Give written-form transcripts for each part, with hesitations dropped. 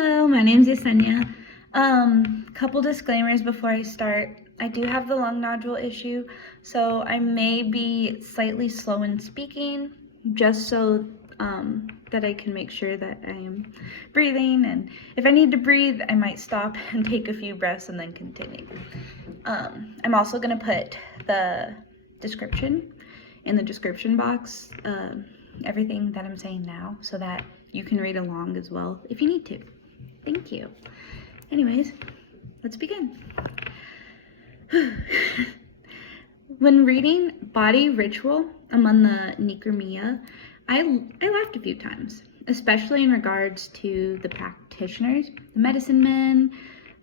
Hello, my name's Yesenia. Couple disclaimers before I start. I do have the lung nodule issue, so I may be slightly slow in speaking, just so that I can make sure that I am breathing, and if I need to breathe, I might stop and take a few breaths and then continue. I'm also going to put the description in the description box, everything that I'm saying now, so that you can read along as well if you need to. Thank you. Anyways, let's begin. When reading Body Ritual among the Nacirema, I laughed a few times, especially in regards to the practitioners, the medicine men,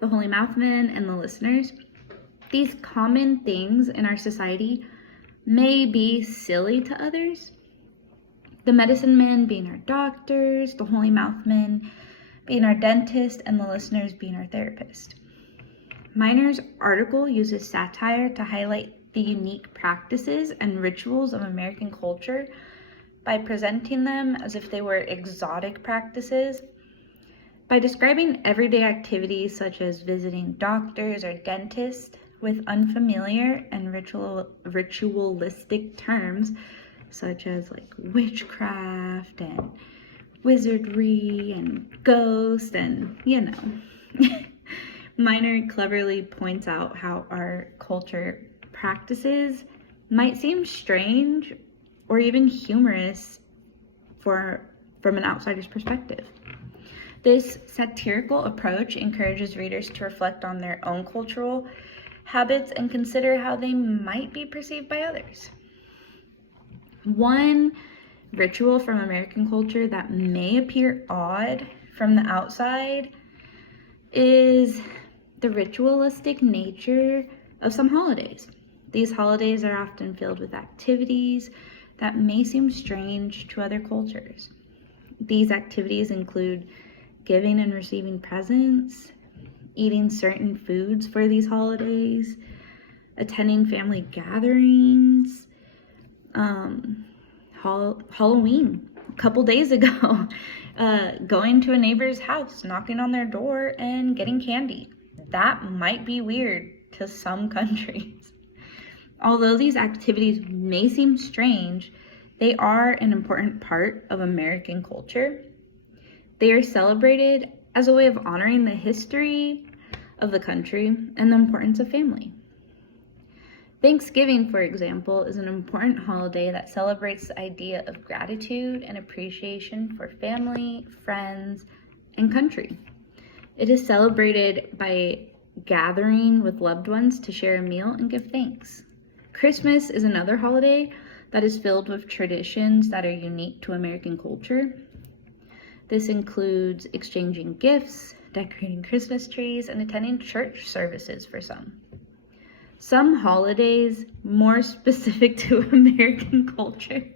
the holy mouth men, and the listeners. These common things in our society may be silly to others. The medicine men being our doctors, the holy mouth men being our dentist, and the listeners being our therapist. Miner's article uses satire to highlight the unique practices and rituals of American culture by presenting them as if they were exotic practices. By describing everyday activities such as visiting doctors or dentists with unfamiliar and ritualistic terms such as like witchcraft and wizardry and ghosts and, Miner cleverly points out how our culture practices might seem strange or even humorous from an outsider's perspective. This satirical approach encourages readers to reflect on their own cultural habits and consider how they might be perceived by others. One ritual from American culture that may appear odd from the outside is the ritualistic nature of some holidays. These holidays are often filled with activities that may seem strange to other cultures. These activities include giving and receiving presents, eating certain foods for these holidays, attending family gatherings, Halloween a couple days ago, going to a neighbor's house, knocking on their door, and getting candy. That might be weird to some countries. Although these activities may seem strange, they are an important part of American culture. They are celebrated as a way of honoring the history of the country and the importance of family. Thanksgiving, for example, is an important holiday that celebrates the idea of gratitude and appreciation for family, friends, and country. It is celebrated by gathering with loved ones to share a meal and give thanks. Christmas is another holiday that is filled with traditions that are unique to American culture. This includes exchanging gifts, decorating Christmas trees, and attending church services for some. Some holidays more specific to American culture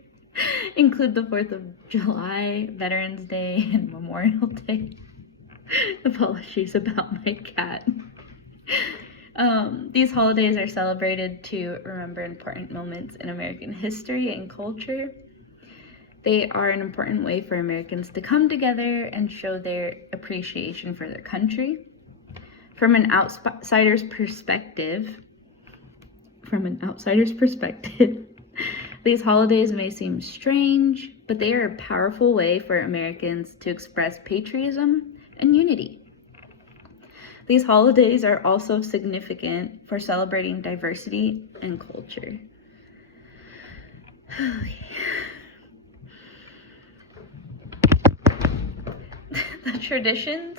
include the 4th of July, Veterans Day, and Memorial Day. Apologies about my cat. These holidays are celebrated to remember important moments in American history and culture. They are an important way for Americans to come together and show their appreciation for their country. From an outsider's perspective, these holidays may seem strange, but they are a powerful way for Americans to express patriotism and unity. These holidays are also significant for celebrating diversity and culture. The traditions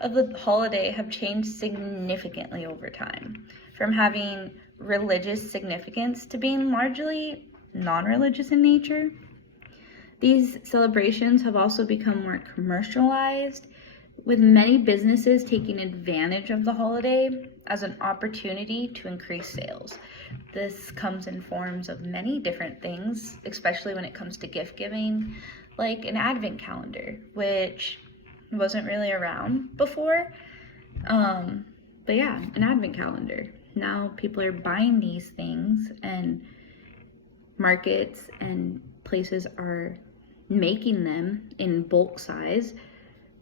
of the holiday have changed significantly over time, from having religious significance to being largely non-religious in nature. These celebrations have also become more commercialized, with many businesses taking advantage of the holiday as an opportunity to increase sales. This comes in forms of many different things, especially when it comes to gift giving, like an advent calendar, which wasn't really around before. But yeah, an advent calendar. Now people are buying these things, and markets and places are making them in bulk size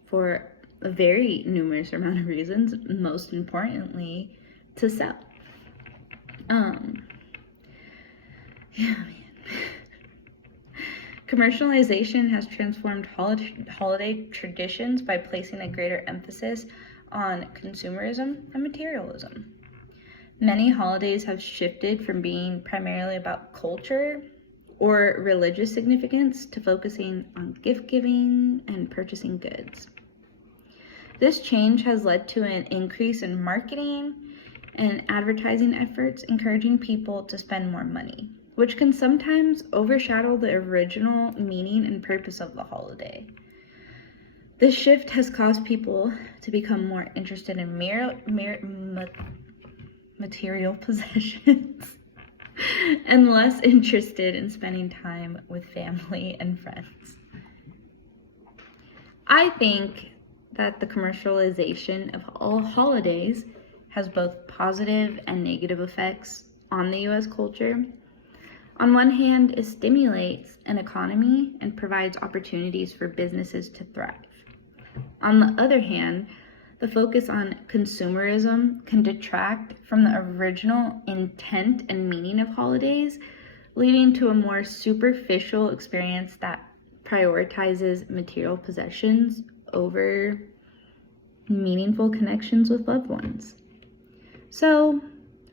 for a very numerous amount of reasons, most importantly, to sell. Yeah, man. Commercialization has transformed holiday traditions by placing a greater emphasis on consumerism and materialism. Many holidays have shifted from being primarily about culture or religious significance to focusing on gift giving and purchasing goods. This change has led to an increase in marketing and advertising efforts, encouraging people to spend more money, which can sometimes overshadow the original meaning and purpose of the holiday. This shift has caused people to become more interested in material possessions and less interested in spending time with family and friends. I think that the commercialization of all holidays has both positive and negative effects on the US culture. On one hand, it stimulates an economy and provides opportunities for businesses to thrive. On the other hand, the focus on consumerism can detract from the original intent and meaning of holidays, leading to a more superficial experience that prioritizes material possessions over meaningful connections with loved ones. So,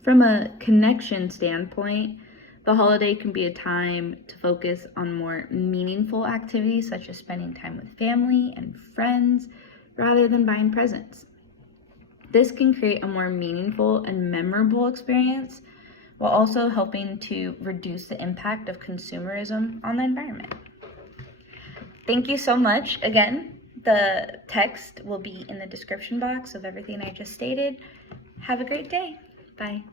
from a connection standpoint, the holiday can be a time to focus on more meaningful activities such as spending time with family and friends rather than buying presents. This can create a more meaningful and memorable experience while also helping to reduce the impact of consumerism on the environment. Thank you so much. Again, the text will be in the description box of everything I just stated. Have a great day. Bye.